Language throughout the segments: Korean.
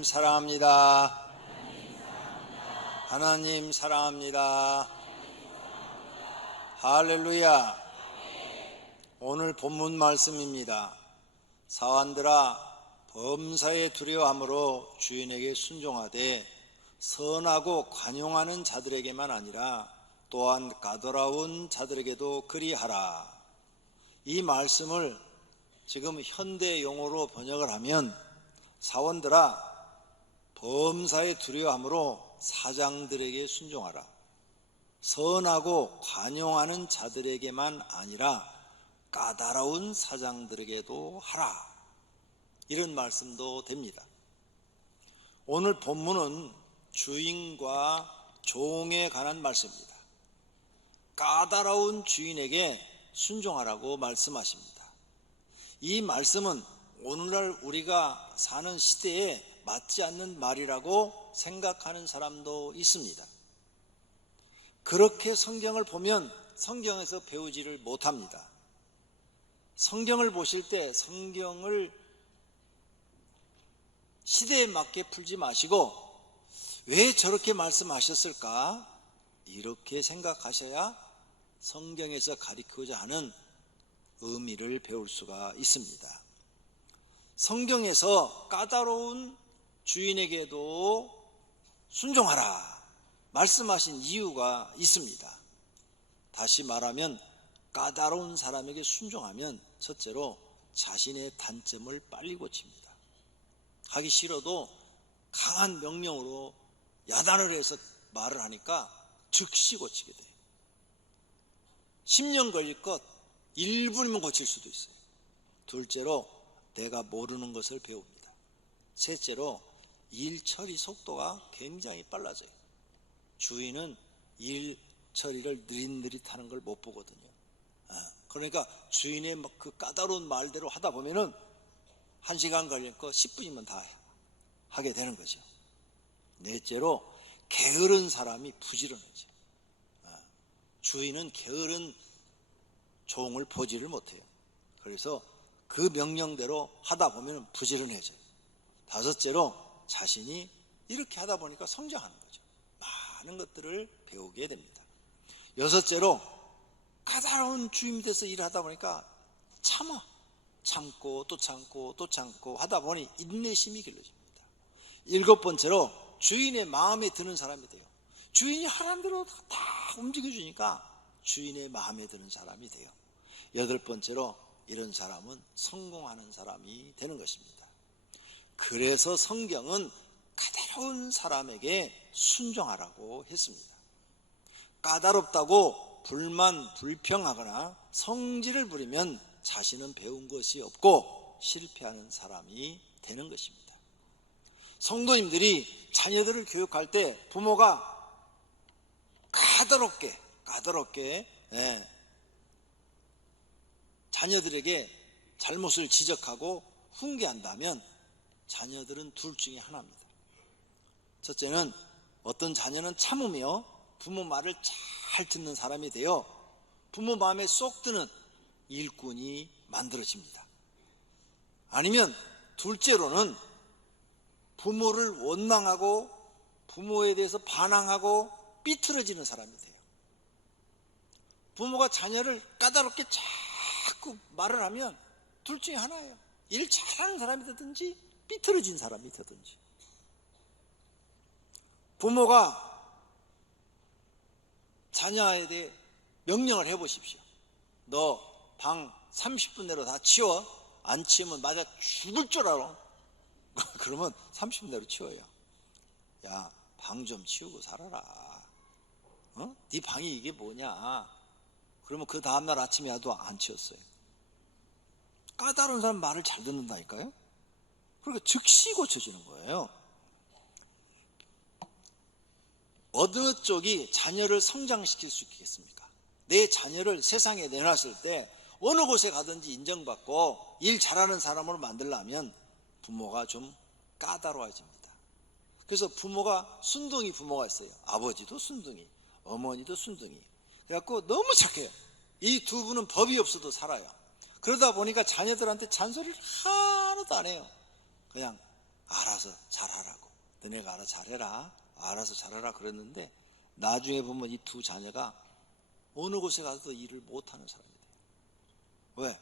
하나님 사랑합니다. 하나님 사랑합니다. 할렐루야. 오늘 본문 말씀입니다. 사환들아, 범사에 두려워함으로 주인에게 순종하되 선하고 관용하는 자들에게만 아니라 또한 까다로운 자들에게도 그리하라. 이 말씀을 지금 현대 용어로 번역을 하면, 사원들아, 범사에 두려워함으로 사장들에게 순종하라. 선하고 관용하는 자들에게만 아니라 까다로운 사장들에게도 하라. 이런 말씀도 됩니다. 오늘 본문은 주인과 종에 관한 말씀입니다. 까다로운 주인에게 순종하라고 말씀하십니다. 이 말씀은 오늘날 우리가 사는 시대에 맞지 않는 말이라고 생각하는 사람도 있습니다. 그렇게 성경을 보면 성경에서 배우지를 못합니다. 성경을 보실 때 성경을 시대에 맞게 풀지 마시고 왜 저렇게 말씀하셨을까? 이렇게 생각하셔야 성경에서 가르치고자 하는 의미를 배울 수가 있습니다. 성경에서 까다로운 주인에게도 순종하라 말씀하신 이유가 있습니다. 다시 말하면 까다로운 사람에게 순종하면 첫째로 자신의 단점을 빨리 고칩니다. 하기 싫어도 강한 명령으로 야단을 해서 말을 하니까 즉시 고치게 돼요. 10년 걸릴 것 1분이면 고칠 수도 있어요. 둘째로 내가 모르는 것을 배웁니다. 셋째로 일 처리 속도가 굉장히 빨라져요. 주인은 일 처리를 느릿느릿하는 걸 못 보거든요. 그러니까 주인의 그 까다로운 말대로 하다 보면은 1시간 걸릴 거 10분이면 다 하게 되는 거죠. 넷째로 게으른 사람이 부지런하죠. 주인은 게으른 종을 보지를 못해요. 그래서 그 명령대로 하다 보면 부지런해져요. 다섯째로 자신이 이렇게 하다 보니까 성장하는 거죠. 많은 것들을 배우게 됩니다. 여섯째로 까다로운 주인이 돼서 일을 하다 보니까 참고 또 참고 또 참고 하다 보니 인내심이 길러집니다. 일곱 번째로 주인의 마음에 드는 사람이 돼요. 주인이 하라는 대로 다 움직여주니까 주인의 마음에 드는 사람이 돼요. 여덟 번째로 이런 사람은 성공하는 사람이 되는 것입니다. 그래서 성경은 까다로운 사람에게 순종하라고 했습니다. 까다롭다고 불만, 불평하거나 성질을 부리면 자신은 배운 것이 없고 실패하는 사람이 되는 것입니다. 성도님들이 자녀들을 교육할 때 부모가 까다롭게 자녀들에게 잘못을 지적하고 훈계한다면 자녀들은 둘 중에 하나입니다. 첫째는 어떤 자녀는 참으며 부모 말을 잘 듣는 사람이 되어 부모 마음에 쏙 드는 일꾼이 만들어집니다. 아니면 둘째로는 부모를 원망하고 부모에 대해서 반항하고 삐뚤어지는 사람이 돼요. 부모가 자녀를 까다롭게 자꾸 말을 하면 둘 중에 하나예요. 일 잘하는 사람이 되든지 삐뚤어진 사람이 되든지. 부모가 자녀에 대해 명령을 해보십시오. 너 방 30분 내로 다 치워. 안 치우면 맞아 죽을 줄 알아. 그러면 30분 내로 치워요. 야, 방 좀 치우고 살아라. 네 방이 이게 뭐냐. 그러면 그 다음날 아침에 와도 안 치웠어요. 까다로운 사람 말을 잘 듣는다니까요. 그러니까 즉시 고쳐지는 거예요. 어느 쪽이 자녀를 성장시킬 수 있겠습니까? 내 자녀를 세상에 내놨을 때 어느 곳에 가든지 인정받고 일 잘하는 사람으로 만들려면 부모가 좀 까다로워집니다. 그래서 부모가 순둥이 부모가 있어요. 아버지도 순둥이, 어머니도 순둥이. 그래갖고 너무 착해요. 이 두 분은 법이 없어도 살아요. 그러다 보니까 자녀들한테 잔소리를 하나도 안 해요. 그냥 알아서 잘하라고. 너네가 알아서 잘해라 그랬는데 나중에 보면 이 두 자녀가 어느 곳에 가서도 일을 못하는 사람이 돼요. 왜?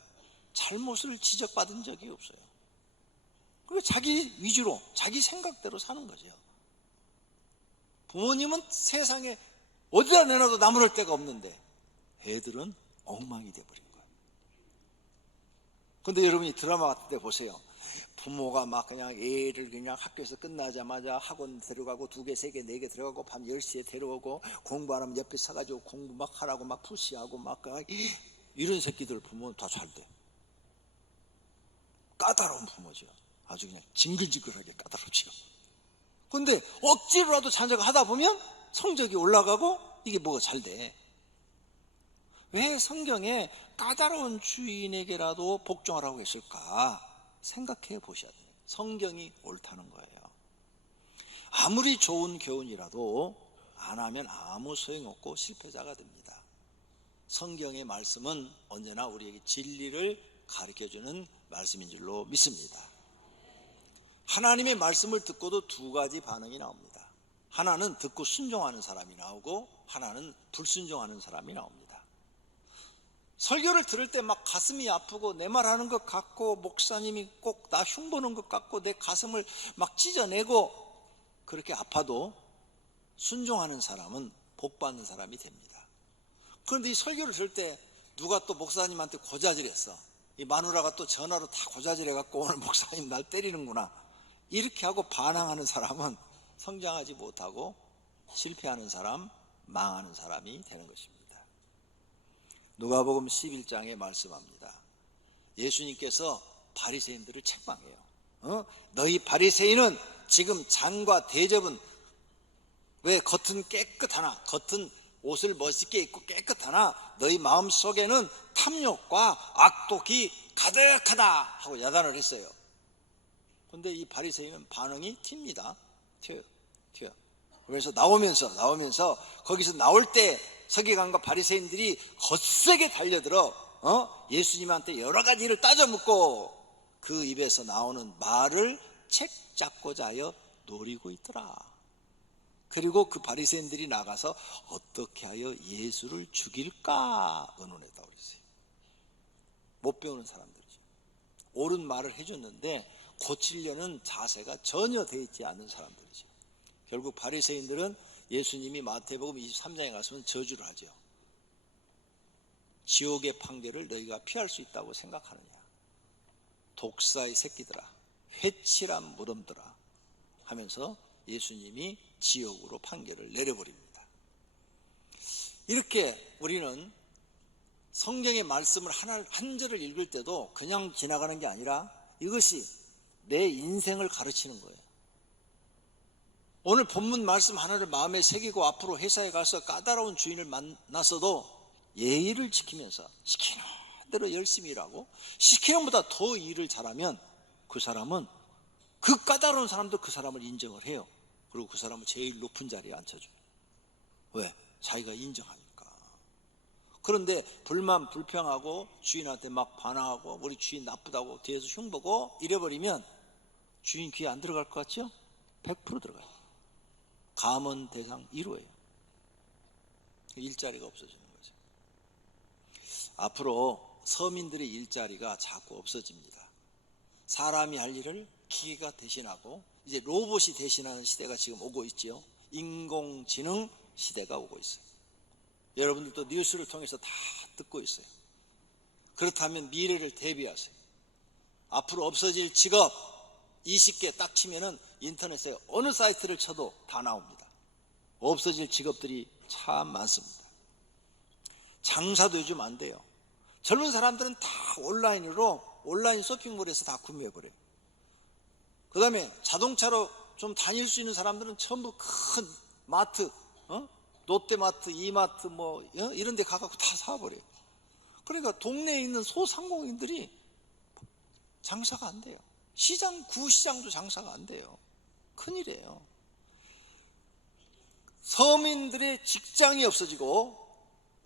잘못을 지적받은 적이 없어요. 그리고 자기 위주로 자기 생각대로 사는 거죠. 부모님은 세상에 어디다 내놔도 나무랄 데가 없는데 애들은 엉망이 돼버린 거예요. 근데 여러분이 드라마 같은 데 보세요. 부모가 막 그냥 애를 그냥 학교에서 끝나자마자 학원 데려가고 2개, 3개, 4개 들어가고 밤 10시에 데려오고 공부 안 하면 옆에 서가지고 공부 막 하라고 막 푸시하고 막 이런 새끼들 부모는 다 잘 돼. 까다로운 부모죠. 아주 그냥 징글징글하게 까다롭죠. 근데 억지로라도 자녀가 하다 보면 성적이 올라가고 이게 뭐가 잘 돼. 왜 성경에 까다로운 주인에게라도 복종하라고 했을까 생각해 보셔야 돼요. 성경이 옳다는 거예요. 아무리 좋은 교훈이라도 안 하면 아무 소용없고 실패자가 됩니다. 성경의 말씀은 언제나 우리에게 진리를 가르쳐주는 말씀인 줄로 믿습니다. 하나님의 말씀을 듣고도 2가지 반응이 나옵니다. 하나는 듣고 순종하는 사람이 나오고 하나는 불순종하는 사람이 나옵니다. 설교를 들을 때 막 가슴이 아프고 내 말하는 것 같고 목사님이 꼭 나 흉보는 것 같고 내 가슴을 막 찢어내고 그렇게 아파도 순종하는 사람은 복 받는 사람이 됩니다. 그런데 이 설교를 들을 때 누가 또 목사님한테 고자질했어. 이 마누라가 또 전화로 다 고자질해갖고 오늘 목사님 날 때리는구나 이렇게 하고 반항하는 사람은 성장하지 못하고 실패하는 사람, 망하는 사람이 되는 것입니다. 누가복음 11장에 말씀합니다. 예수님께서 바리새인들을 책망해요. 너희 바리새인은 지금 잔과 대접은 왜 겉은 깨끗하나 겉은 옷을 멋있게 입고 깨끗하나 너희 마음속에는 탐욕과 악독이 가득하다 하고 야단을 했어요. 그런데 이 바리새인은 반응이 튑니다. 튀어요. 그래서 나오면서 거기서 나올 때 서기관과 바리새인들이 거세게 달려들어 예수님한테 여러 가지 일을 따져 묻고 그 입에서 나오는 말을 책 잡고자 하여 노리고 있더라. 그리고 그 바리새인들이 나가서 어떻게 하여 예수를 죽일까 의논했다고 그랬어요. 못 배우는 사람들이죠. 옳은 말을 해줬는데 고치려는 자세가 전혀 돼 있지 않는 사람들이죠. 결국 바리새인들은 예수님이 마태복음 23장에 가서는 저주를 하죠. 지옥의 판결을 너희가 피할 수 있다고 생각하느냐. 독사의 새끼들아, 회칠한 무덤들아 하면서 예수님이 지옥으로 판결을 내려버립니다. 이렇게 우리는 성경의 말씀을 한 절을 읽을 때도 그냥 지나가는 게 아니라 이것이 내 인생을 가르치는 거예요. 오늘 본문 말씀 하나를 마음에 새기고 앞으로 회사에 가서 까다로운 주인을 만났어도 예의를 지키면서 시키는 대로 열심히 일하고 시키는 것보다 더 일을 잘하면 그 사람은 그 까다로운 사람도 그 사람을 인정을 해요. 그리고 그 사람을 제일 높은 자리에 앉혀줘요. 왜? 자기가 인정하니까. 그런데 불만 불평하고 주인한테 막 반항하고 우리 주인 나쁘다고 뒤에서 흉보고 이래버리면 주인 귀에 안 들어갈 것 같죠? 100% 들어가요. 감언 대상 1호예요. 일자리가 없어지는 거죠. 앞으로 서민들의 일자리가 자꾸 없어집니다. 사람이 할 일을 기계가 대신하고 이제 로봇이 대신하는 시대가 지금 오고 있죠. 인공지능 시대가 오고 있어요. 여러분들도 뉴스를 통해서 다 듣고 있어요. 그렇다면 미래를 대비하세요. 앞으로 없어질 직업 20개 딱 치면은 인터넷에 어느 사이트를 쳐도 다 나옵니다. 없어질 직업들이 참 많습니다. 장사도 요즘 안 돼요. 젊은 사람들은 다 온라인 쇼핑몰에서 다 구매해버려요. 그 다음에 자동차로 좀 다닐 수 있는 사람들은 전부 큰 마트, 롯데마트, 이마트 이런 데 가갖고 다 사버려요. 그러니까 동네에 있는 소상공인들이 장사가 안 돼요. 구시장도 장사가 안 돼요. 큰일이에요. 서민들의 직장이 없어지고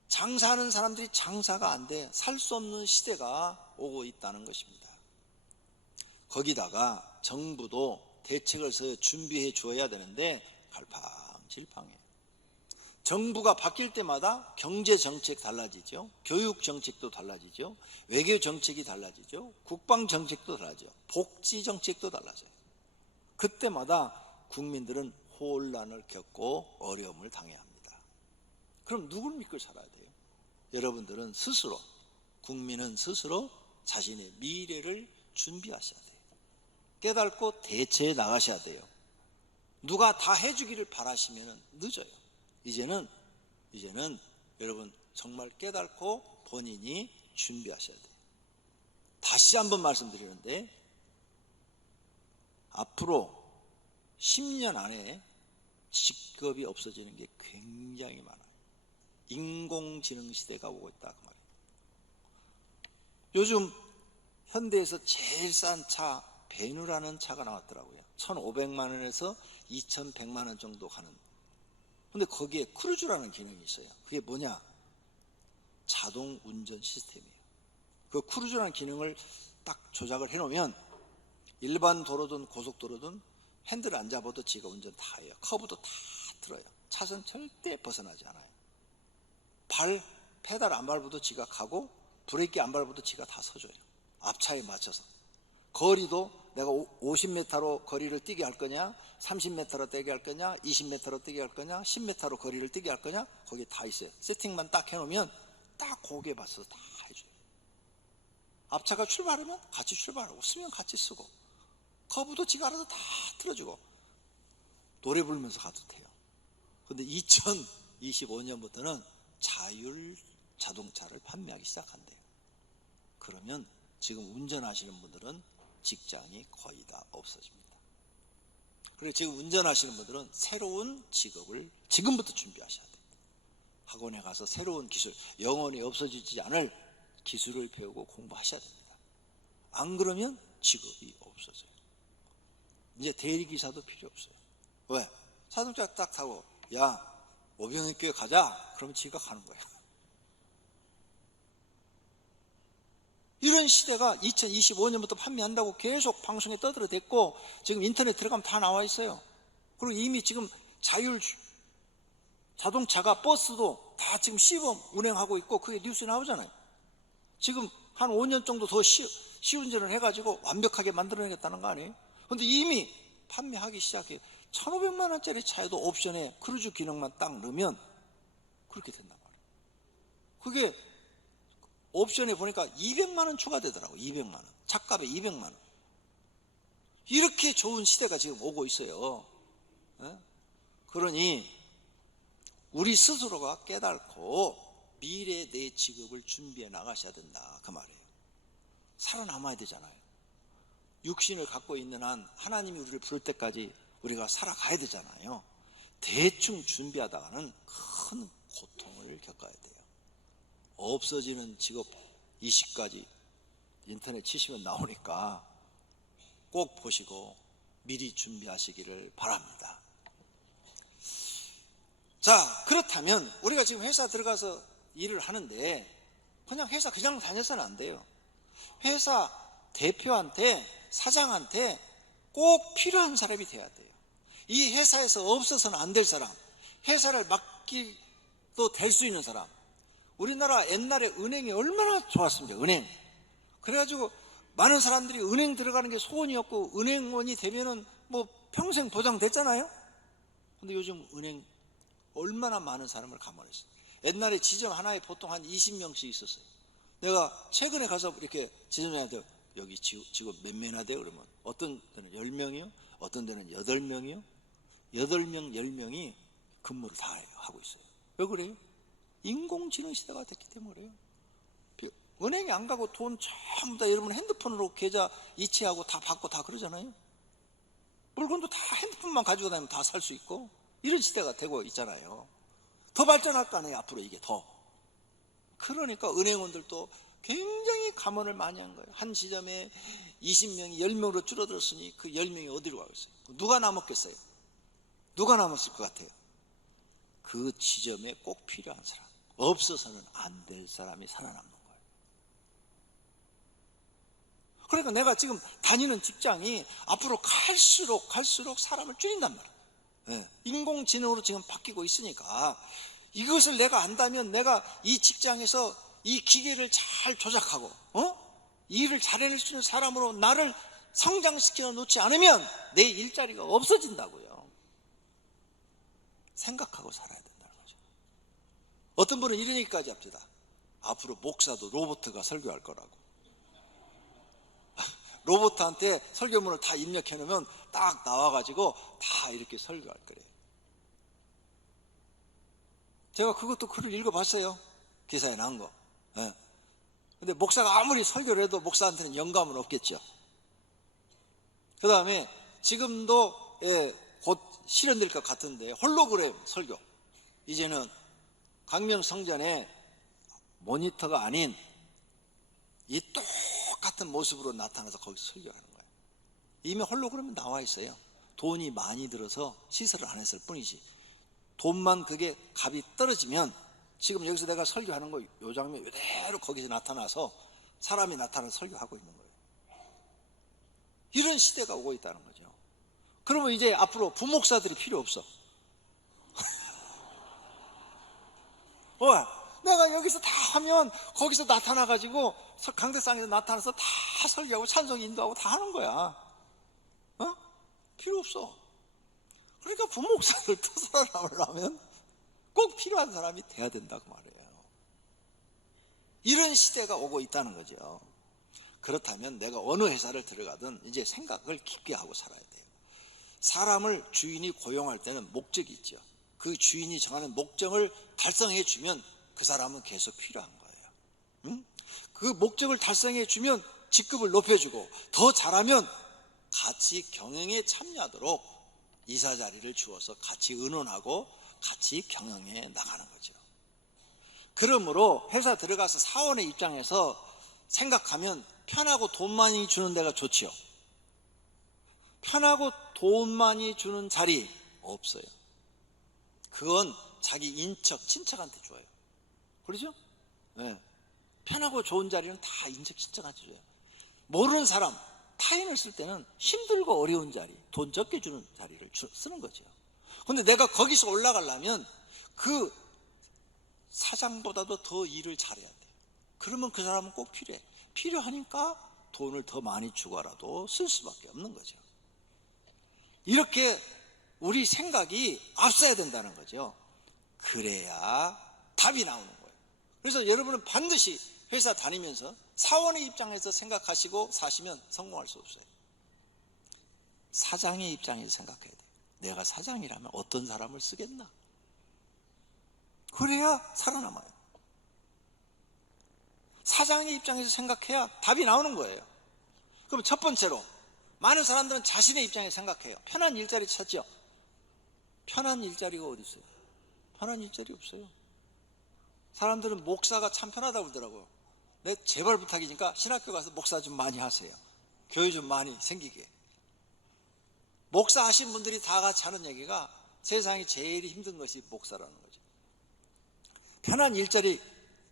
장사하는 사람들이 장사가 안 돼 살 수 없는 시대가 오고 있다는 것입니다. 거기다가 정부도 대책을 준비해 주어야 되는데 갈팡질팡해요. 정부가 바뀔 때마다 경제 정책 달라지죠. 교육 정책도 달라지죠. 외교 정책이 달라지죠. 국방 정책도 달라져요. 복지 정책도 달라져요. 그때마다 국민들은 혼란을 겪고 어려움을 당해야 합니다. 그럼 누굴 믿고 살아야 돼요? 여러분들은 스스로, 국민은 스스로 자신의 미래를 준비하셔야 돼요. 깨닫고 대처해 나가셔야 돼요. 누가 다 해주기를 바라시면 늦어요. 이제는 여러분 정말 깨닫고 본인이 준비하셔야 돼요. 다시 한번 말씀드리는데, 앞으로 10년 안에 직업이 없어지는 게 굉장히 많아요. 인공지능 시대가 오고 있다 그 말이에요. 요즘 현대에서 제일 싼 차 베누라는 차가 나왔더라고요. 1,500만 원에서 2,100만 원 정도 하는. 근데 거기에 크루즈라는 기능이 있어요. 그게 뭐냐? 자동 운전 시스템이에요. 그 크루즈라는 기능을 딱 조작을 해놓으면 일반 도로든 고속도로든 핸들을 안 잡아도 지가 운전 다 해요. 커브도 다 틀어요. 차선 절대 벗어나지 않아요. 페달 안 밟아도 지가 가고 브레이크 안 밟아도 지가 다 서줘요. 앞차에 맞춰서. 거리도 내가 50m로 거리를 뛰게 할 거냐, 30m로 뛰게 할 거냐, 20m로 뛰게 할 거냐, 10m로 거리를 뛰게 할 거냐, 거기에 다 있어요. 세팅만 딱 해놓으면 딱 거기에 맞춰서 다 해줘요. 앞차가 출발하면 같이 출발하고, 쓰면 같이 쓰고, 커브도 지가 알아서 다 틀어주고, 노래 부르면서 가도 돼요. 근데 2025년부터는 자율 자동차를 판매하기 시작한대요. 그러면 지금 운전하시는 분들은 직장이 거의 다 없어집니다. 그리고 지금 운전하시는 분들은 새로운 직업을 지금부터 준비하셔야 돼요. 학원에 가서 새로운 기술, 영원히 없어지지 않을 기술을 배우고 공부하셔야 됩니다. 안 그러면 직업이 없어져요. 이제 대리기사도 필요 없어요. 왜? 자동차 딱 타고 야 오병이교회 가자 그러면 지가 가는 거예요. 이런 시대가 2025년부터 판매한다고 계속 방송에 떠들어댔고 지금 인터넷 들어가면 다 나와 있어요. 그리고 이미 지금 자율 자동차가 버스도 다 지금 시범 운행하고 있고 그게 뉴스에 나오잖아요. 지금 한 5년 정도 더 시운전을 해가지고 완벽하게 만들어내겠다는 거 아니에요? 근데 이미 판매하기 시작해요. 1,500만 원짜리 차에도 옵션에 크루즈 기능만 딱 넣으면 그렇게 된단 말이에요. 그게 옵션에 보니까 200만 원 추가되더라고요. 200만 원. 차값에 200만 원. 이렇게 좋은 시대가 지금 오고 있어요. 그러니 우리 스스로가 깨닫고 미래의 내 직업을 준비해 나가셔야 된다 그 말이에요. 살아남아야 되잖아요. 육신을 갖고 있는 한 하나님이 우리를 부를 때까지 우리가 살아가야 되잖아요. 대충 준비하다가는 큰 고통을 겪어야 돼요. 없어지는 직업 20가지 인터넷 치시면 나오니까 꼭 보시고 미리 준비하시기를 바랍니다. 자, 그렇다면 우리가 지금 회사 들어가서 일을 하는데 그냥 회사 그냥 다녀서는 안 돼요. 회사 대표한테 사장한테 꼭 필요한 사람이 돼야 돼요. 이 회사에서 없어서는 안 될 사람, 회사를 맡기도 될 수 있는 사람. 우리나라 옛날에 은행이 얼마나 좋았습니까? 은행. 그래가지고 많은 사람들이 은행 들어가는 게 소원이었고 은행원이 되면은 뭐 평생 보장됐잖아요. 근데 요즘 은행 얼마나 많은 사람을 감원했어요. 옛날에 지점 하나에 보통 한 20명씩 있었어요. 내가 최근에 가서 이렇게 지점장한테 여기 직원 몇 명이나 돼요? 그러면 어떤 데는 10명이요? 어떤 데는 8명이요? 8명, 10명이 근무를 다 하고 있어요. 왜 그래요? 인공지능 시대가 됐기 때문에 그래요. 은행에 안 가고 돈 전부 다 여러분 핸드폰으로 계좌 이체하고 다 받고 다 그러잖아요. 물건도 다 핸드폰만 가지고 다니면 다 살 수 있고 이런 시대가 되고 있잖아요. 더 발전할 거 아니에요. 앞으로 이게 더. 그러니까 은행원들도 굉장히 감원을 많이 한 거예요. 한 지점에 20명이 10명으로 줄어들었으니 그 10명이 어디로 가겠어요? 누가 남았겠어요? 누가 남았을 것 같아요? 그 지점에 꼭 필요한 사람, 없어서는 안 될 사람이 살아남는 거예요. 그러니까 내가 지금 다니는 직장이 앞으로 갈수록 사람을 줄인단 말이에요. 예, 인공지능으로 지금 바뀌고 있으니까 이것을 내가 안다면 내가 이 직장에서 이 기계를 잘 조작하고 일을 잘 해낼 수 있는 사람으로 나를 성장시켜 놓지 않으면 내 일자리가 없어진다고요. 생각하고 살아야 된다는 거죠. 어떤 분은 이런 얘기까지 합니다. 앞으로 목사도 로봇가 설교할 거라고. 로봇한테 설교문을 다 입력해 놓으면 딱 나와가지고 다 이렇게 설교할 거래요. 제가 그것도 글을 읽어봤어요. 기사에 나온 거. 예. 근데 목사가 아무리 설교를 해도 목사한테는 영감은 없겠죠. 그 다음에 지금도 곧 실현될 것 같은데 홀로그램 설교. 이제는 강명성전에 모니터가 아닌 이 똑같은 모습으로 나타나서 거기서 설교하는 거예요. 이미 홀로그램이 나와 있어요. 돈이 많이 들어서 시설을 안 했을 뿐이지. 돈만 그게 값이 떨어지면 지금 여기서 내가 설교하는 거 요 장면 그대로 거기서 나타나서 사람이 나타나서 설교하고 있는 거예요. 이런 시대가 오고 있다는 거죠. 그러면 이제 앞으로 부목사들이 필요 없어. 내가 여기서 다 하면 거기서 나타나가지고 강대상에서 나타나서 다 설교하고 찬송 인도하고 다 하는 거야. 필요 없어. 그러니까 부목사들 또 살아남으려면 꼭 필요한 사람이 돼야 된다고 말해요. 이런 시대가 오고 있다는 거죠. 그렇다면 내가 어느 회사를 들어가든 이제 생각을 깊게 하고 살아야 돼요. 사람을 주인이 고용할 때는 목적이 있죠. 그 주인이 정하는 목적을 달성해 주면 그 사람은 계속 필요한 거예요. 그 목적을 달성해 주면 직급을 높여주고 더 잘하면 같이 경영에 참여하도록 이사 자리를 주어서 같이 의논하고 같이 경영해 나가는 거죠. 그러므로 회사 들어가서 사원의 입장에서 생각하면 편하고 돈 많이 주는 데가 좋지요. 편하고 돈 많이 주는 자리 없어요. 그건 자기 인척, 친척한테 줘요. 그러죠? 네. 편하고 좋은 자리는 다 인척, 친척한테 줘요. 모르는 사람, 타인을 쓸 때는 힘들고 어려운 자리, 돈 적게 주는 자리를 쓰는 거죠. 근데 내가 거기서 올라가려면 그 사장보다도 더 일을 잘해야 돼요. 그러면 그 사람은 꼭 필요해. 필요하니까 돈을 더 많이 주고라도 쓸 수밖에 없는 거죠. 이렇게 우리 생각이 앞서야 된다는 거죠. 그래야 답이 나오는 거예요. 그래서 여러분은 반드시 회사 다니면서 사원의 입장에서 생각하시고 사시면 성공할 수 없어요. 사장의 입장에서 생각해야 돼요. 내가 사장이라면 어떤 사람을 쓰겠나? 그래야 살아남아요. 사장의 입장에서 생각해야 답이 나오는 거예요. 그럼 첫 번째로 많은 사람들은 자신의 입장에서 생각해요. 편한 일자리 찾죠. 편한 일자리가 어디 있어요? 편한 일자리 없어요. 사람들은 목사가 참 편하다고 그러더라고요. 내 제발 부탁이니까 신학교 가서 목사 좀 많이 하세요. 교회 좀 많이 생기게. 목사 하신 분들이 다 같이 하는 얘기가 세상에 제일 힘든 것이 목사라는 거죠. 편한 일자리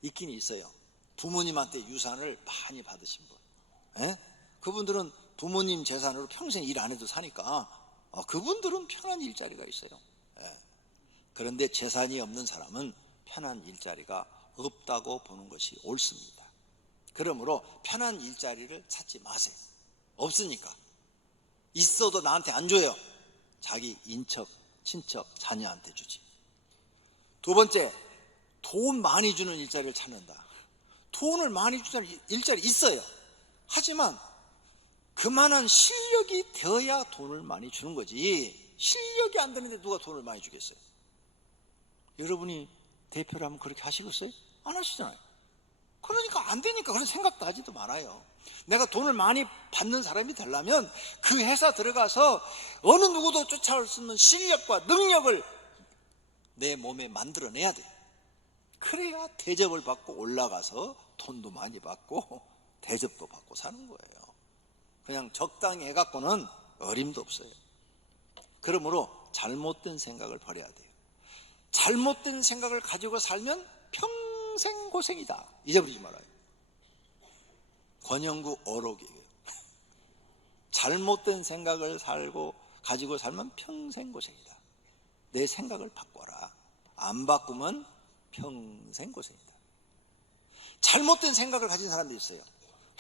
있긴 있어요. 부모님한테 유산을 많이 받으신 분. 그분들은 부모님 재산으로 평생 일 안 해도 사니까 그분들은 편한 일자리가 있어요. 그런데 재산이 없는 사람은 편한 일자리가 없다고 보는 것이 옳습니다. 그러므로 편한 일자리를 찾지 마세요. 없으니까. 있어도 나한테 안 줘요. 자기 인척, 친척, 자녀한테 주지. 두 번째, 돈 많이 주는 일자리를 찾는다. 돈을 많이 주는 일자리 있어요. 하지만 그만한 실력이 되어야 돈을 많이 주는 거지. 실력이 안 되는데 누가 돈을 많이 주겠어요? 여러분이 대표라면 그렇게 하시겠어요? 안 하시잖아요. 그러니까 안 되니까 그런 생각도 하지도 말아요. 내가 돈을 많이 받는 사람이 되려면 그 회사 들어가서 어느 누구도 쫓아올 수 없는 실력과 능력을 내 몸에 만들어내야 돼요. 그래야 대접을 받고 올라가서 돈도 많이 받고 대접도 받고 사는 거예요. 그냥 적당히 해갖고는 어림도 없어요. 그러므로 잘못된 생각을 버려야 돼요. 잘못된 생각을 가지고 살면 평생 고생이다. 잊어버리지 말아요. 권영구 어록이에요. 잘못된 생각을 가지고 살면 평생 고생이다. 내 생각을 바꿔라. 안 바꾸면 평생 고생이다. 잘못된 생각을 가진 사람들이 있어요.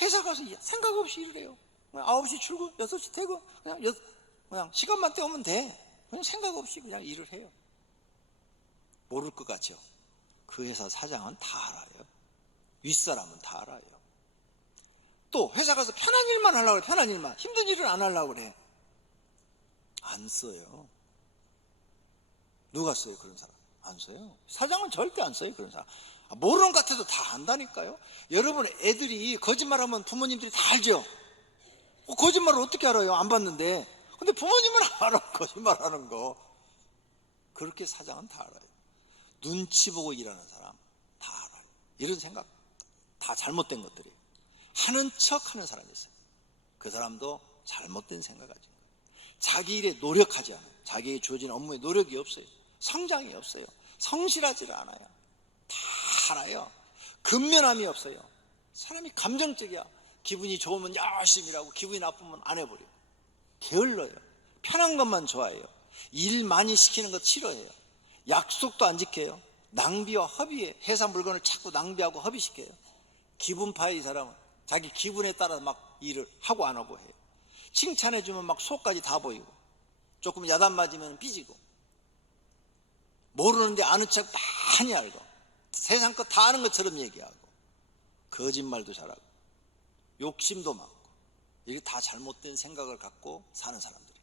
회사 가서 생각 없이 일을 해요. 그냥 9시 출근, 6시 퇴근, 그냥 시간만 때우면 돼. 그냥 생각 없이 그냥 일을 해요. 모를 것 같죠? 그 회사 사장은 다 알아요. 윗사람은 다 알아요. 또 회사 가서 편한 일만 하려고 그래. 편한 일만. 힘든 일은 안 하려고 그래. 안 써요. 누가 써요 그런 사람? 안 써요. 사장은 절대 안 써요 그런 사람. 모르는 것 같아도 다 안다니까요. 여러분 애들이 거짓말하면 부모님들이 다 알죠. 거짓말을 어떻게 알아요? 안 봤는데. 근데 부모님은 알아. 거짓말하는 거. 그렇게 사장은 다 알아요. 눈치 보고 일하는 사람 다 알아요. 이런 생각 다 잘못된 것들이에요. 하는 척 하는 사람이 있어요. 그 사람도 잘못된 생각을 가지고 자기 일에 노력하지 않아요. 자기에게 주어진 업무에 노력이 없어요. 성장이 없어요. 성실하지를 않아요. 다 알아요. 근면함이 없어요. 사람이 감정적이야. 기분이 좋으면 열심히 일하고 기분이 나쁘면 안 해버려요. 게을러요. 편한 것만 좋아해요. 일 많이 시키는 것 싫어해요. 약속도 안 지켜요. 낭비와 허비에 회사 물건을 자꾸 낭비하고 허비시켜요. 기분파의 이 사람은 자기 기분에 따라 막 일을 하고 안 하고 해요. 칭찬해주면 막 속까지 다 보이고 조금 야단 맞으면 삐지고 모르는데 아는 척 많이 알고 세상 거 다 아는 것처럼 얘기하고 거짓말도 잘하고 욕심도 많고 이게 다 잘못된 생각을 갖고 사는 사람들이에요.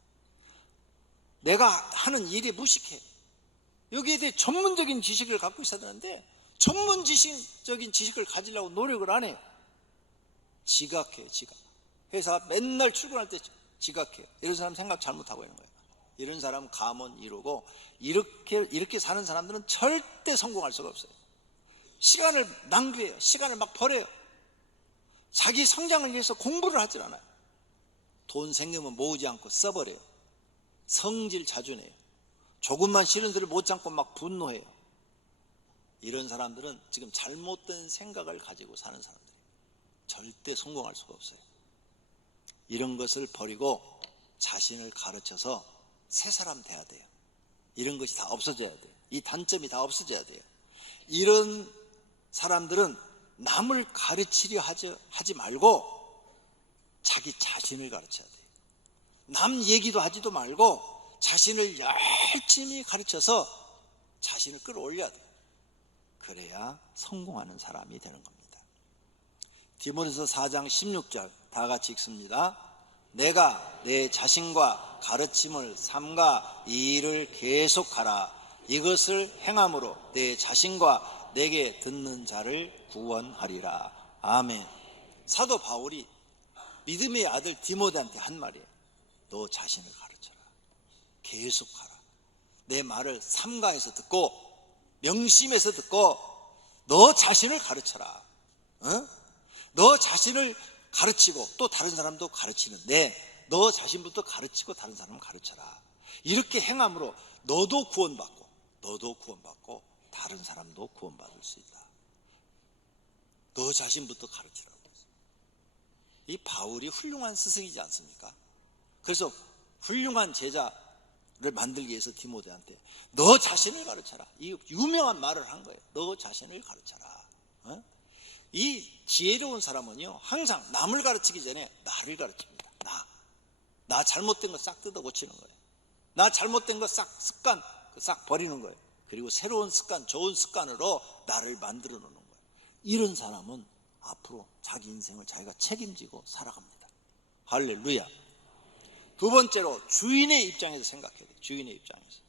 내가 하는 일이 무식해. 여기에 대해 전문적인 지식을 갖고 있어야 되는데 전문적인 지식을 가지려고 노력을 안 해요. 지각해요. 지각. 회사 맨날 출근할 때 지각해요. 이런 사람 생각 잘못하고 있는 거예요. 이런 사람 감은 이루고 이렇게 사는 사람들은 절대 성공할 수가 없어요. 시간을 낭비해요. 시간을 막 버려요. 자기 성장을 위해서 공부를 하질 않아요. 돈 생기면 모으지 않고 써버려요. 성질 자주 내요. 조금만 싫은 소리를 못 참고 막 분노해요. 이런 사람들은 지금 잘못된 생각을 가지고 사는 사람들이에요. 절대 성공할 수가 없어요. 이런 것을 버리고 자신을 가르쳐서 새 사람 돼야 돼요. 이런 것이 다 없어져야 돼요. 이 단점이 다 없어져야 돼요. 이런 사람들은 남을 가르치려 하지 말고 자기 자신을 가르쳐야 돼요. 남 얘기도 하지도 말고 자신을 열심히 가르쳐서 자신을 끌어올려야 돼요. 그래야 성공하는 사람이 되는 겁니다. 디모데서 4장 16절 다 같이 읽습니다. 내가 내 자신과 가르침을 삼가 이 일을 계속하라. 이것을 행함으로 내 자신과 내게 듣는 자를 구원하리라. 아멘. 사도 바울이 믿음의 아들 디모데한테 한 말이에요. 너 자신을 가르쳐라. 계속하라. 내 말을 삼가해서 듣고 명심해서 듣고 너 자신을 가르쳐라. 너 자신을 가르치고 또 다른 사람도 가르치는데 너 자신부터 가르치고 다른 사람을 가르쳐라. 이렇게 행함으로 너도 구원받고 다른 사람도 구원받을 수 있다. 너 자신부터 가르치라고. 이 바울이 훌륭한 스승이지 않습니까? 그래서 훌륭한 제자를 만들기 위해서 디모데한테 너 자신을 가르쳐라. 이 유명한 말을 한 거예요. 너 자신을 가르쳐라. 이 지혜로운 사람은요 항상 남을 가르치기 전에 나를 가르칩니다. 나 잘못된 거 싹 뜯어 고치는 거예요. 나 잘못된 거 싹 습관 싹 버리는 거예요. 그리고 새로운 습관, 좋은 습관으로 나를 만들어 놓는 거예요. 이런 사람은 앞으로 자기 인생을 자기가 책임지고 살아갑니다. 할렐루야. 두 번째로 주인의 입장에서 생각해야 돼요. 주인의 입장에서.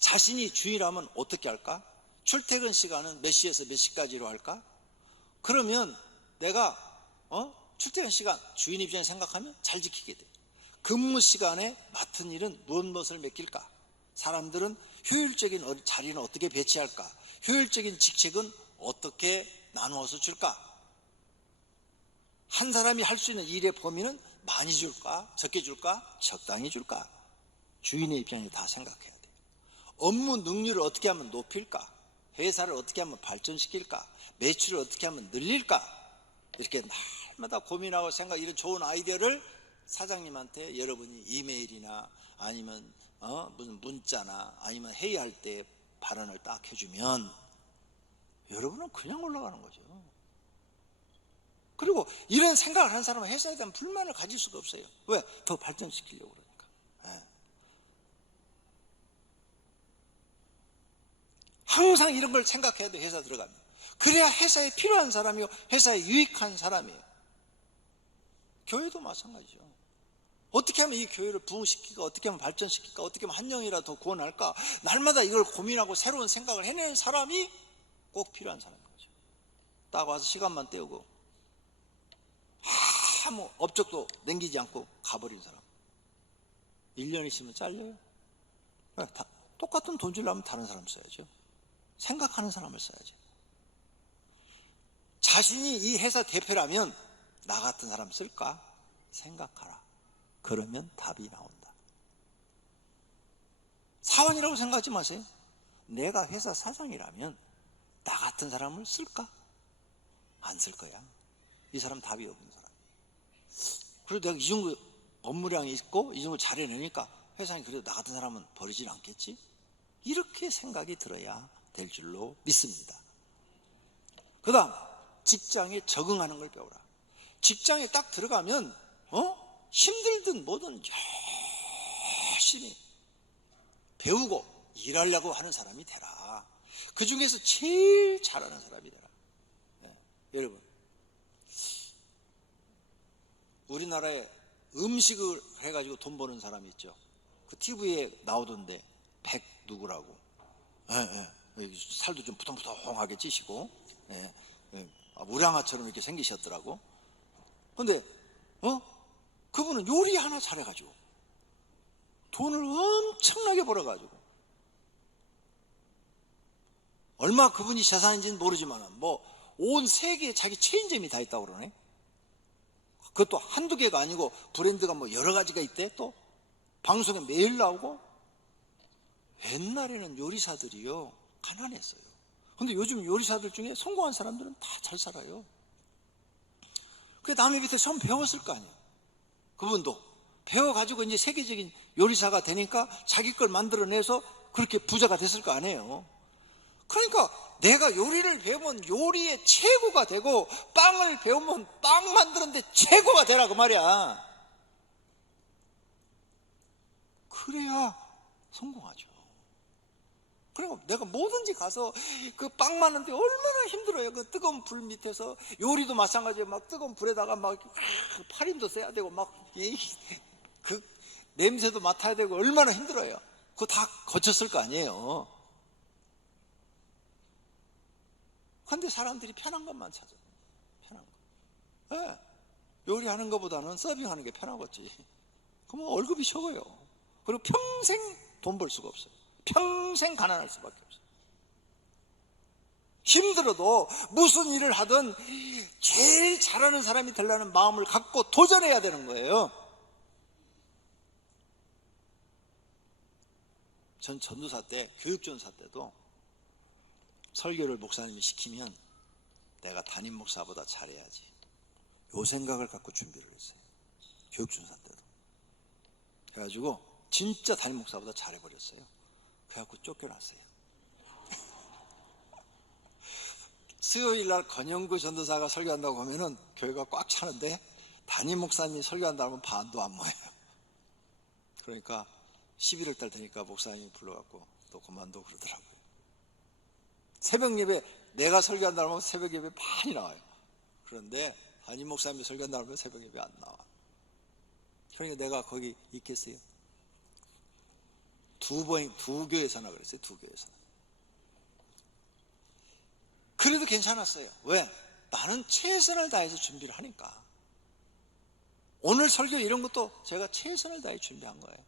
자신이 주인이라면 어떻게 할까? 출퇴근 시간은 몇 시에서 몇 시까지로 할까? 그러면 내가 출퇴근 시간 주인 입장에서 생각하면 잘 지키게 돼요. 근무 시간에 맡은 일은 무엇을 맡길까? 사람들은 효율적인 자리는 어떻게 배치할까? 효율적인 직책은 어떻게 나누어서 줄까? 한 사람이 할 수 있는 일의 범위는 많이 줄까? 적게 줄까? 적당히 줄까? 주인의 입장에서 다 생각해야 돼요. 업무 능률을 어떻게 하면 높일까? 회사를 어떻게 하면 발전시킬까? 매출을 어떻게 하면 늘릴까? 이렇게 날마다 고민하고 이런 좋은 아이디어를 사장님한테 여러분이 이메일이나 아니면 무슨 문자나 아니면 회의할 때 발언을 딱 해주면 여러분은 그냥 올라가는 거죠. 그리고 이런 생각을 하는 사람은 회사에 대한 불만을 가질 수가 없어요. 왜? 더 발전시키려고 그러니까. 항상 이런 걸 생각해야 돼. 회사 들어가면. 그래야 회사에 필요한 사람이요, 회사에 유익한 사람이에요. 교회도 마찬가지죠. 어떻게 하면 이 교회를 부흥시킬까, 어떻게 하면 발전시킬까, 어떻게 하면 한 영이라도 더 구원할까, 날마다 이걸 고민하고 새로운 생각을 해내는 사람이 꼭 필요한 사람인 거죠. 딱 와서 시간만 때우고 아무 업적도 남기지 않고 가버린 사람, 1년 있으면 잘려요. 똑같은 돈 주려면 다른 사람 써야죠. 생각하는 사람을 써야죠. 자신이 이 회사 대표라면 나 같은 사람 쓸까? 생각하라. 그러면 답이 나온다. 사원이라고 생각하지 마세요. 내가 회사 사장이라면 나 같은 사람을 쓸까? 안 쓸 거야. 이 사람 답이 없는 사람. 그래도 내가 이 정도 업무량이 있고 이 정도 잘해내니까 회사에 그래도 나 같은 사람은 버리진 않겠지? 이렇게 생각이 들어야 될 줄로 믿습니다. 그 다음, 직장에 적응하는 걸 배우라. 직장에 딱 들어가면 힘들든 뭐든 열심히 배우고 일하려고 하는 사람이 되라. 그 중에서 제일 잘하는 사람이 되라. 여러분, 우리나라에 음식을 해가지고 돈 버는 사람이 있죠. 그 TV에 나오던데 백 누구라고. 살도 좀 부통부통하게 찌시고 무량아처럼 이렇게 생기셨더라고. 근데 그분은 요리 하나 잘해가지고 돈을 엄청나게 벌어가지고, 얼마 그분이 재산인지는 모르지만 온 세계에 자기 체인점이 다 있다고 그러네. 그것도 한두 개가 아니고 브랜드가 여러 가지가 있대. 또 방송에 매일 나오고. 옛날에는 요리사들이요 가난했어요. 근데 요즘 요리사들 중에 성공한 사람들은 다 잘 살아요. 그게 남의 밑에 처음 배웠을 거 아니에요. 그분도 배워가지고 이제 세계적인 요리사가 되니까 자기 걸 만들어내서 그렇게 부자가 됐을 거 아니에요. 그러니까 내가 요리를 배우면 요리의 최고가 되고, 빵을 배우면 빵 만드는데 최고가 되라, 그 말이야. 그래야 성공하죠. 그리고 내가 뭐든지 가서 그 빵 만드는데 얼마나 힘들어요. 그 뜨거운 불 밑에서. 요리도 마찬가지예요. 막 뜨거운 불에다가 막 팔힘도 써야 되고 그 냄새도 맡아야 되고 얼마나 힘들어요. 그거 다 거쳤을 거 아니에요. 근데 사람들이 편한 것만 찾아요. 편한 거. 요리하는 것보다는 서빙하는 게 편하겠지. 그러면 월급이 적어요. 그리고 평생 돈 벌 수가 없어요. 평생 가난할 수밖에 없어요. 힘들어도 무슨 일을 하든 제일 잘하는 사람이 되려는 마음을 갖고 도전해야 되는 거예요. 전 전도사 때, 교육전사 때도 설교를 목사님이 시키면 내가 담임 목사보다 잘해야지, 요 생각을 갖고 준비를 했어요. 교육전사 때도. 그래가지고 진짜 담임 목사보다 잘해버렸어요. 그래갖고 쫓겨났어요. 수요일날 권영구 전도사가 설교한다고 하면은 교회가 꽉 차는데, 담임 목사님이 설교한다 하면 반도 안 모여요. 그러니까 11월 달 되니까 목사님이 불러갖고 또 그만둬 그러더라고요. 새벽 예배, 내가 설교한다 하면 새벽 예배 많이 나와요. 그런데 담임 목사님이 설교한다 하면 새벽 예배 안 나와. 그러니까 내가 거기 있겠어요? 두 교회에서나 그랬어요. 두 교회에서나. 그래도 괜찮았어요. 왜? 나는 최선을 다해서 준비를 하니까. 오늘 설교 이런 것도 제가 최선을 다해 준비한 거예요.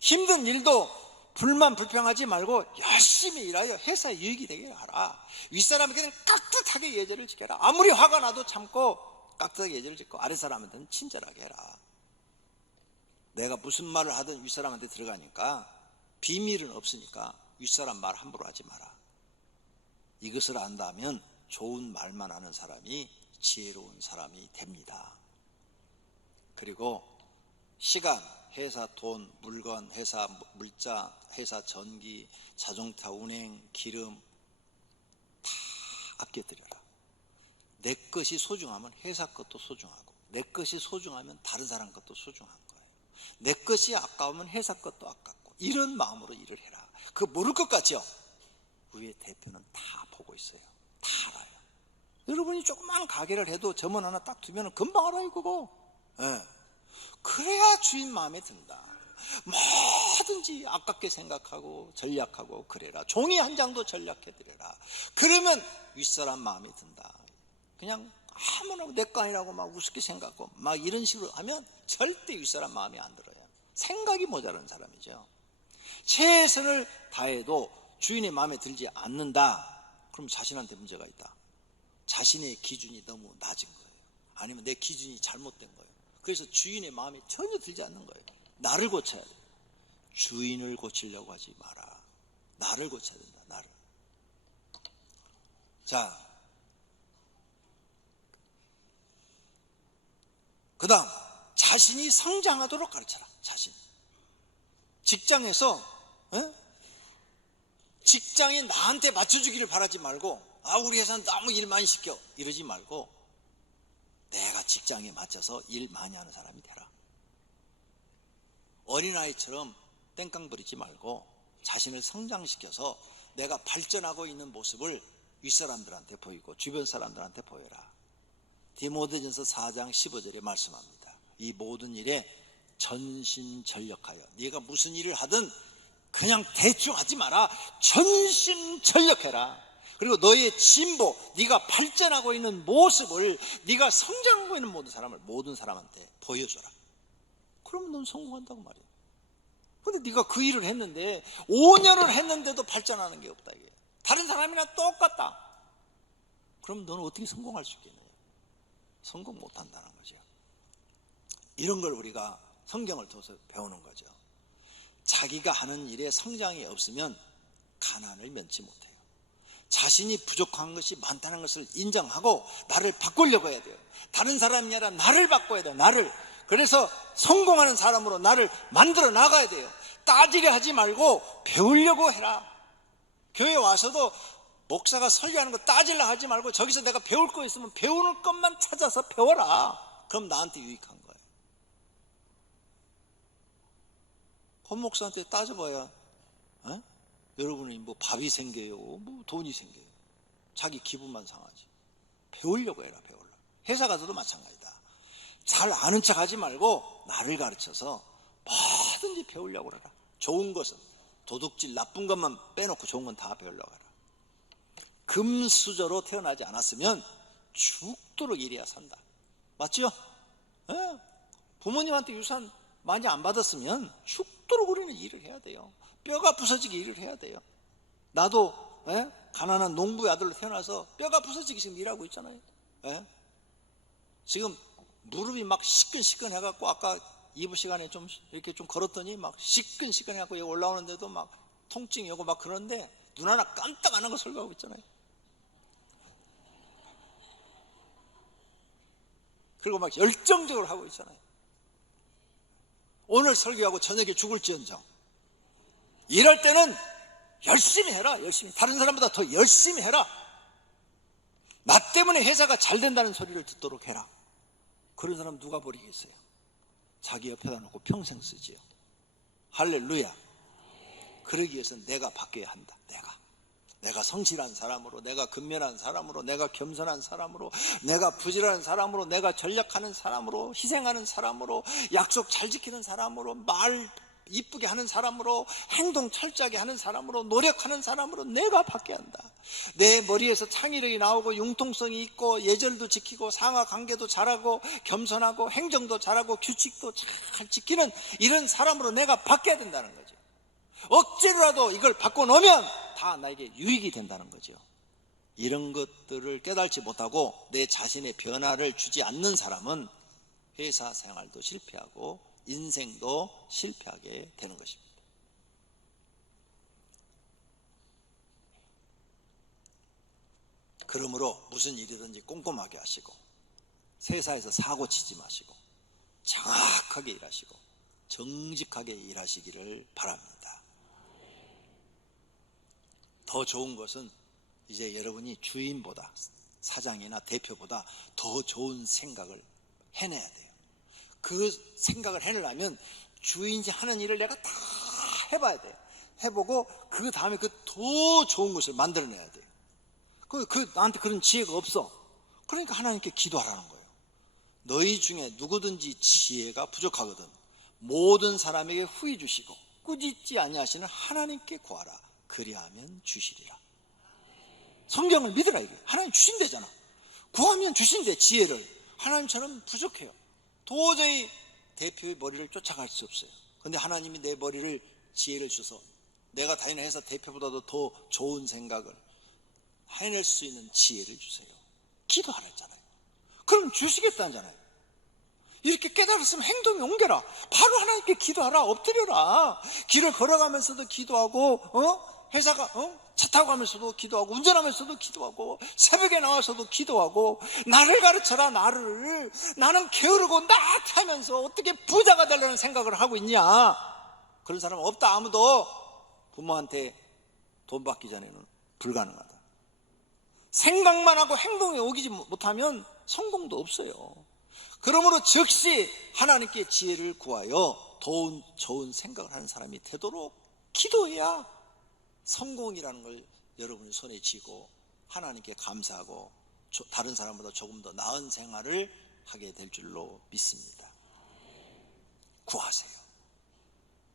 힘든 일도 불만 불평하지 말고 열심히 일하여 회사에 유익이 되게 하라. 윗사람에게는 깍듯하게 예절을 지켜라. 아무리 화가 나도 참고 깍듯하게 예절을 짓고, 아랫사람한테는 친절하게 해라. 내가 무슨 말을 하든 윗사람한테 들어가니까 비밀은 없으니까 윗사람 말 함부로 하지 마라. 이것을 안다면 좋은 말만 하는 사람이 지혜로운 사람이 됩니다. 그리고 시간, 회사 돈, 물건, 회사 물자, 회사 전기, 자동차 운행, 기름 다 아껴드려라. 내 것이 소중하면 회사 것도 소중하고, 내 것이 소중하면 다른 사람 것도 소중한 거예요. 내 것이 아까우면 회사 것도 아깝고, 이런 마음으로 일을 해라. 그거 모를 것 같죠? 위에 대표는 다 보고 있어요. 다 알아요. 여러분이 조그만 가게를 해도 점원 하나 딱 두면 금방 알아요, 그거. 네. 그래야 주인 마음에 든다. 뭐든지 아깝게 생각하고 전략하고 그래라. 종이 한 장도 전략해드려라. 그러면 윗사람 마음에 든다. 그냥 아무나 내 거 아니라고 막 우습게 생각하고 막 이런 식으로 하면 절대 윗사람 마음에 안 들어요. 생각이 모자란 사람이죠. 최선을 다해도 주인의 마음에 들지 않는다. 그럼 자신한테 문제가 있다. 자신의 기준이 너무 낮은 거예요. 아니면 내 기준이 잘못된 거예요. 그래서 주인의 마음에 전혀 들지 않는 거예요. 나를 고쳐야 돼요. 주인을 고치려고 하지 마라. 나를 고쳐야 된다. 나를. 자, 그 다음 자신이 성장하도록 가르쳐라. 자신. 직장에서 직장에 나한테 맞춰주기를 바라지 말고, 우리 회사는 너무 일 많이 시켜 이러지 말고, 내가 직장에 맞춰서 일 많이 하는 사람이 되라. 어린아이처럼 땡깡 부리지 말고 자신을 성장시켜서 내가 발전하고 있는 모습을 윗사람들한테 보이고 주변 사람들한테 보여라. 디모데전서 4장 15절에 말씀합니다. 이 모든 일에 전심전력하여, 네가 무슨 일을 하든 그냥 대충 하지 마라. 전심전력해라. 그리고 너의 진보, 네가 발전하고 있는 모습을, 네가 성장하고 있는 모든 사람한테 보여줘라. 그러면 넌 성공한다고 말이야. 근데 네가 그 일을 했는데 5년을 했는데도 발전하는 게 없다 이게. 다른 사람이랑 똑같다. 그럼 너는 어떻게 성공할 수 있겠느냐? 성공 못한다는 거죠. 이런 걸 우리가 성경을 통해서 배우는 거죠. 자기가 하는 일에 성장이 없으면 가난을 면치 못해요. 자신이 부족한 것이 많다는 것을 인정하고 나를 바꾸려고 해야 돼요. 다른 사람이 아니라 나를 바꿔야 돼요. 나를. 그래서 성공하는 사람으로 나를 만들어 나가야 돼요. 따지려 하지 말고 배우려고 해라. 교회 와서도 목사가 설교하는 거 따지려 하지 말고 저기서 내가 배울 거 있으면 배우는 것만 찾아서 배워라. 그럼 나한테 유익한 거예요. 권 목사한테 따져봐야 여러분이 뭐 밥이 생겨요, 뭐 돈이 생겨요. 자기 기분만 상하지. 배우려고 해라. 배우려고. 회사 가서도 마찬가지다. 잘 아는 척 하지 말고 나를 가르쳐서 뭐든지 배우려고 해라. 좋은 것은, 도둑질 나쁜 것만 빼놓고 좋은 건 다 배우려고 해라. 금수저로 태어나지 않았으면 죽도록 일해야 산다. 맞죠? 부모님한테 유산 많이 안 받았으면 죽도록 우리는 일을 해야 돼요. 뼈가 부서지게 일을 해야 돼요. 나도 가난한 농부의 아들로 태어나서 뼈가 부서지게 지금 일하고 있잖아요. 지금 무릎이 막 시끈시끈 해갖고 아까 2부 시간에 좀 이렇게 좀 걸었더니 막 시끈시끈 해갖고 여기 올라오는데도 막 통증이 오고 막 그러는데 눈 하나 깜딱 안 하고 설교하고 있잖아요. 그리고 막 열정적으로 하고 있잖아요. 오늘 설교하고 저녁에 죽을지언정. 이럴 때는 열심히 해라. 열심히. 다른 사람보다 더 열심히 해라. 나 때문에 회사가 잘 된다는 소리를 듣도록 해라. 그런 사람 누가 버리겠어요? 자기 옆에다 놓고 평생 쓰지요. 할렐루야. 그러기 위해서는 내가 바뀌어야 한다. 내가 성실한 사람으로, 내가 근면한 사람으로, 내가 겸손한 사람으로, 내가 부지런한 사람으로, 내가 전략하는 사람으로, 희생하는 사람으로, 약속 잘 지키는 사람으로, 말 이쁘게 하는 사람으로, 행동 철저하게 하는 사람으로, 노력하는 사람으로 내가 바뀌어야 한다. 내 머리에서 창의력이 나오고 융통성이 있고 예절도 지키고 상하관계도 잘하고 겸손하고 행정도 잘하고 규칙도 잘 지키는 이런 사람으로 내가 바뀌어야 된다는 거죠. 억지로라도 이걸 바꿔놓으면 다 나에게 유익이 된다는 거죠. 이런 것들을 깨달지 못하고 내 자신의 변화를 주지 않는 사람은 회사 생활도 실패하고 인생도 실패하게 되는 것입니다. 그러므로 무슨 일이든지 꼼꼼하게 하시고 세사에서 사고 치지 마시고 정확하게 일하시고 정직하게 일하시기를 바랍니다. 더 좋은 것은 이제 여러분이 주인보다, 사장이나 대표보다 더 좋은 생각을 해내야 돼요. 그 생각을 해내려면 주인이 하는 일을 내가 다 해봐야 돼요. 해보고 그 다음에 그 더 좋은 것을 만들어내야 돼요. 나한테 그런 지혜가 없어. 그러니까 하나님께 기도하라는 거예요. 너희 중에 누구든지 지혜가 부족하거든 모든 사람에게 후히 주시고 꾸짖지 아니하시는 하나님께 구하라. 그리하면 주시리라. 성경을 믿으라. 이게 하나님 주신대잖아. 구하면 주신대. 지혜를. 하나님처럼 부족해요. 도저히 대표의 머리를 쫓아갈 수 없어요. 근데 하나님이 내 머리를, 지혜를 주셔서 내가 다니는 회사 대표보다도 더 좋은 생각을 해낼 수 있는 지혜를 주세요. 기도하라 했잖아요. 그럼 주시겠다잖아요. 이렇게 깨달았으면 행동에 옮겨라. 바로 하나님께 기도하라. 엎드려라. 길을 걸어가면서도 기도하고, 회사가, 차 타고 가면서도 기도하고, 운전하면서도 기도하고, 새벽에 나와서도 기도하고, 나를 가르쳐라. 나는 게으르고 나태하면서 어떻게 부자가 되려는 생각을 하고 있냐. 그런 사람은 없다. 아무도. 부모한테 돈 받기 전에는 불가능하다. 생각만 하고 행동에 옮기지 못하면 성공도 없어요. 그러므로 즉시 하나님께 지혜를 구하여 더 좋은 생각을 하는 사람이 되도록 기도해야 성공이라는 걸 여러분의 손에 쥐고 하나님께 감사하고 다른 사람보다 조금 더 나은 생활을 하게 될 줄로 믿습니다. 구하세요.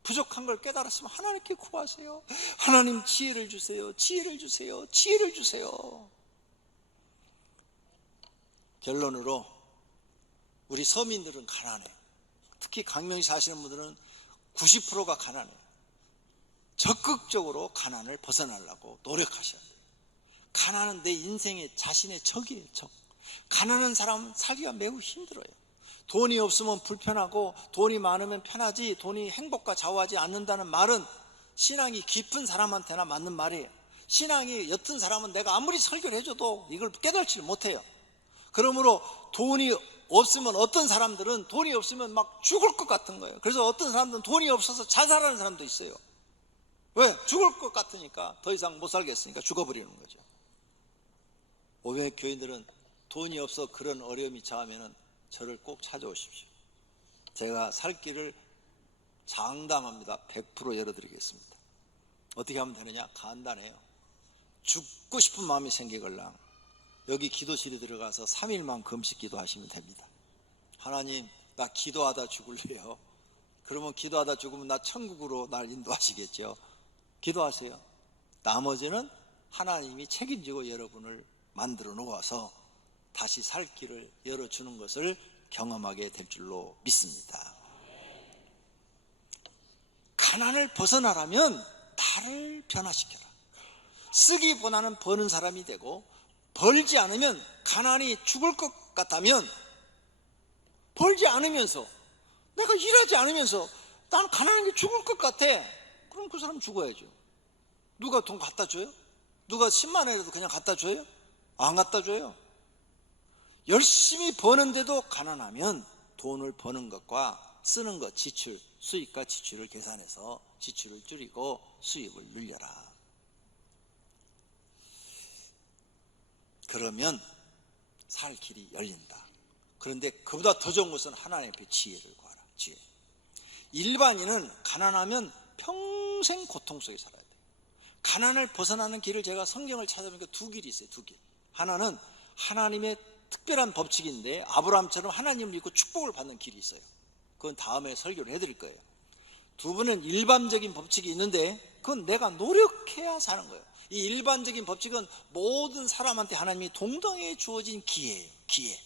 부족한 걸 깨달았으면 하나님께 구하세요. 하나님 지혜를 주세요. 지혜를 주세요. 지혜를 주세요. 결론으로 우리 서민들은 가난해요. 특히 강명시 사시는 분들은 90%가 가난해요. 적극적으로 가난을 벗어나려고 노력하셔야 돼요. 가난은 내 인생의 자신의 적이에요. 적. 가난한 사람은 살기가 매우 힘들어요. 돈이 없으면 불편하고 돈이 많으면 편하지 돈이 행복과 좌우하지 않는다는 말은 신앙이 깊은 사람한테나 맞는 말이에요. 신앙이 옅은 사람은 내가 아무리 설교를 해줘도 이걸 깨달지를 못해요. 그러므로 돈이 없으면 어떤 사람들은 돈이 없으면 막 죽을 것 같은 거예요. 그래서 어떤 사람들은 돈이 없어서 자살하는 사람도 있어요. 왜? 죽을 것 같으니까 더 이상 못 살겠으니까 죽어버리는 거죠. 오병의 교인들은 돈이 없어 그런 어려움이 처하면은 저를 꼭 찾아오십시오. 제가 살 길을 장담합니다. 100% 열어드리겠습니다. 어떻게 하면 되느냐? 간단해요. 죽고 싶은 마음이 생기걸랑 여기 기도실에 들어가서 3일만 금식 기도하시면 됩니다. 하나님, 나 기도하다 죽을래요. 그러면 기도하다 죽으면 나 천국으로 날 인도하시겠죠. 기도하세요. 나머지는 하나님이 책임지고 여러분을 만들어 놓아서 다시 살 길을 열어주는 것을 경험하게 될 줄로 믿습니다. 가난을 벗어나려면 나를 변화시켜라. 쓰기보다는 버는 사람이 되고, 벌지 않으면 가난이 죽을 것 같다면 벌지 않으면서 내가 일하지 않으면서 난 가난한 게 죽을 것 같아. 그럼 그 사람 죽어야죠. 누가 돈 갖다 줘요? 누가 10만 원이라도 그냥 갖다 줘요? 안 갖다 줘요. 열심히 버는데도 가난하면 돈을 버는 것과 쓰는 것, 지출, 수입과 지출을 계산해서 지출을 줄이고 수입을 늘려라. 그러면 살 길이 열린다. 그런데 그보다 더 좋은 것은 하나님 앞에 지혜를 구하라. 지혜. 일반인은 가난하면 평생 고통 속에 살아야 돼요. 가난을 벗어나는 길을 제가 성경을 찾아보니까 두 길이 있어요. 두 길. 하나는 하나님의 특별한 법칙인데 아브라함처럼 하나님을 믿고 축복을 받는 길이 있어요. 그건 다음에 설교를 해드릴 거예요. 두 번은 일반적인 법칙이 있는데 그건 내가 노력해야 사는 거예요. 이 일반적인 법칙은 모든 사람한테 하나님이 동등하게 주어진 기회예요. 기회.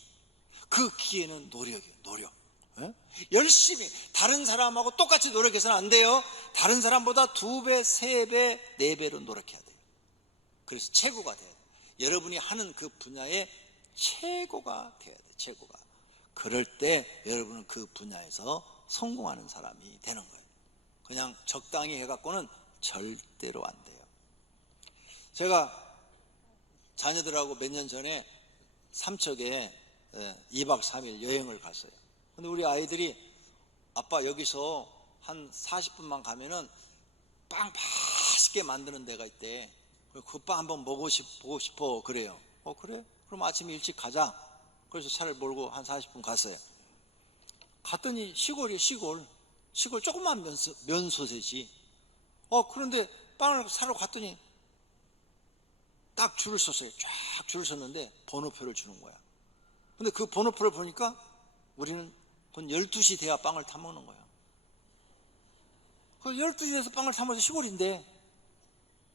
그 기회는 노력이에요. 노력. 열심히 다른 사람하고 똑같이 노력해서는 안 돼요. 다른 사람보다 2배, 3배, 4배로 노력해야 돼요. 그래서 최고가 돼요. 여러분이 하는 그 분야의 최고가 돼야 돼요. 최고가. 그럴 때 여러분은 그 분야에서 성공하는 사람이 되는 거예요. 그냥 적당히 해갖고는 절대로 안 돼요. 제가 자녀들하고 몇 년 전에 삼척에 2박 3일 여행을 갔어요. 근데 우리 아이들이 아빠 여기서 한 40분만 가면은 빵 맛있게 만드는 데가 있대. 그 빵 한번 보고 싶어 그래요. 그래? 그럼 아침에 일찍 가자. 그래서 차를 몰고 한 40분 갔어요. 갔더니 시골이에요. 시골 조그만 면 소세지. 그런데 빵을 사러 갔더니 딱 줄을 섰어요. 쫙 줄을 섰는데 번호표를 주는 거야. 근데 그 번호표를 보니까 우리는 그 12시 돼야 빵을 타 먹는 거야. 그 12시에서 빵을 타 먹어서 시골인데,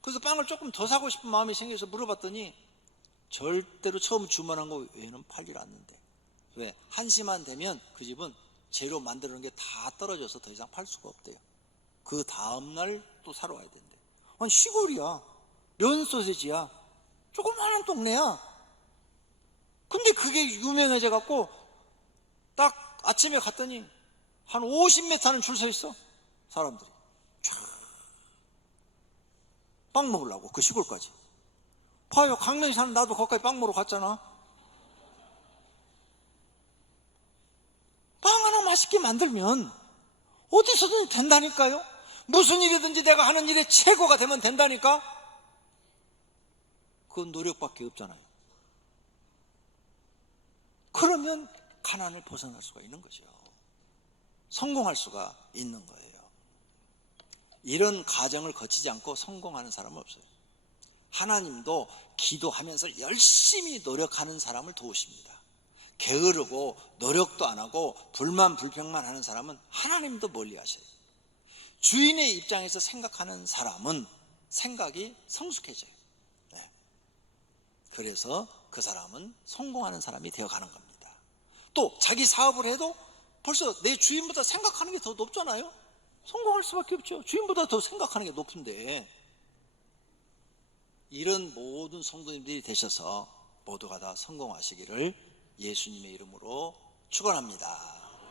그래서 빵을 조금 더 사고 싶은 마음이 생겨서 물어봤더니 절대로 처음 주문한 거 외에는 팔질 않는데. 왜? 1시만 되면 그 집은 재료 만드는 게 다 떨어져서 더 이상 팔 수가 없대요. 그 다음날 또 사러 와야 된대. 아니 시골이야. 면 소세지야. 조그마한 동네야. 근데 그게 유명해져 갖고 딱 아침에 갔더니 한 50m는 줄 서 있어. 사람들이 쫙 빵 먹으려고 그 시골까지. 봐요, 강릉에 사는 나도 거기까지 빵 먹으러 갔잖아. 빵 하나 맛있게 만들면 어디서든 된다니까요. 무슨 일이든지 내가 하는 일의 최고가 되면 된다니까. 그건 노력밖에 없잖아요. 그러면 가난을 벗어날 수가 있는 거죠. 성공할 수가 있는 거예요. 이런 과정을 거치지 않고 성공하는 사람은 없어요. 하나님도 기도하면서 열심히 노력하는 사람을 도우십니다. 게으르고 노력도 안 하고 불만 불평만 하는 사람은 하나님도 멀리 하셔요. 주인의 입장에서 생각하는 사람은 생각이 성숙해져요. 네. 그래서 그 사람은 성공하는 사람이 되어가는 겁니다. 또 자기 사업을 해도 벌써 내 주인보다 생각하는 게 더 높잖아요. 성공할 수밖에 없죠. 주인보다 더 생각하는 게 높은데. 이런 모든 성도님들이 되셔서 모두가 다 성공하시기를 예수님의 이름으로 축원합니다.